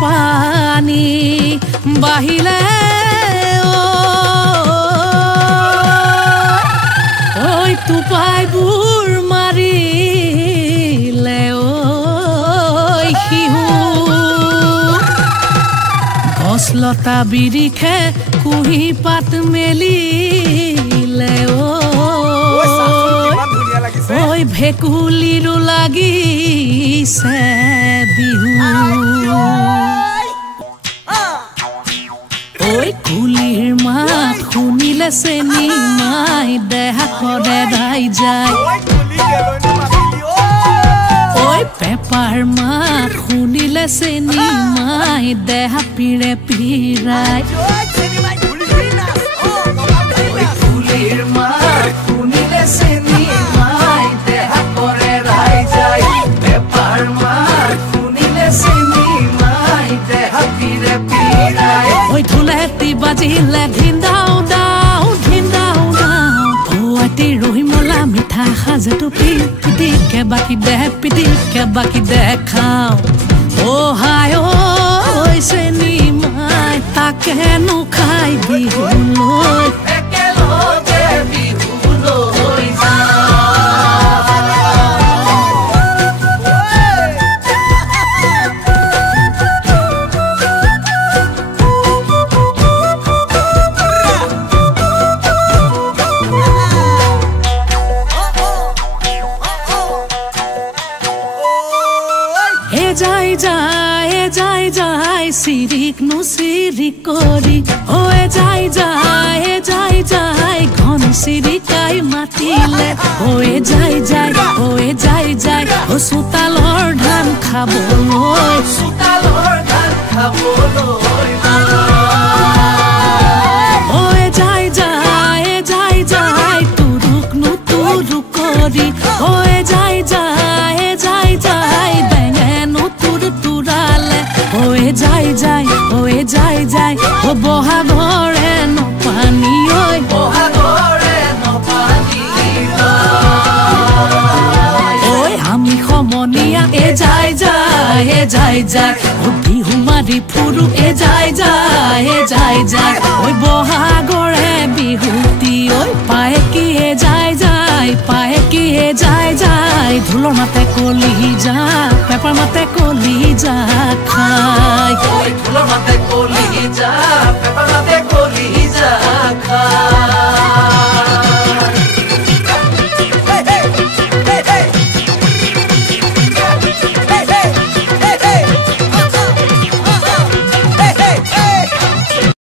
পানী বাহিলে ঐ টোপাইবোৰ মাৰিলে ঐ শিহু গছলতা বিৰিখে কুহি পাত মেলিলে ঐ ভেকুলিৰো লাগিছে বিহু ঐ কুলিৰ মাত শুনিলে চেনি মাই দেহা কৰে দাই যায় ঐ পেপাৰ মাত শুনিলে চেনি মাই দেহা পিৰে পিৰাই ঐ কুলিৰ মাত শুনিলে চেনি মাই দেহা কৰে দাই যায় পেপাৰ মাত শুনিলে চেনি মাই দেহা পিৰে পিৰাই ঐ ঢোলেটি বাজিলে ধিন্দাও দাও ধিন্দাও দাও ভুৱাটি ৰহিমলা মিঠা সাজেটো পিটিকে বাকি দেখাও অ' হাই ঐ চেনি মাই তাকেনো খাই বিহুলৈ একেলগে বিহুলৈ যায় সিরিক নু সিরিক করি ওয়ে যাই যায় ঘন সিরিকাই মাতিলে ওয়ে যাই ও সুতালৰ ধান খাবলৈ ওয়ে যাই তুৰুক নু তুৰুক কৰি ওয়ে যাই বেঙেনো তুৰালে ওয়ে যাই ও বহাগৰে নপানী ঐ ঐ আমি সমনীয়া এ যাই ও বিহু মাৰি ফুৰু এ যাই ঐ বহাগৰে বিহুতি ঐ পায়ে কি এ যাই ঢোলৰ মাতে কলি যা পেপাৰ মাতে কলি যা খাই ঐ ঢোলৰ মাতে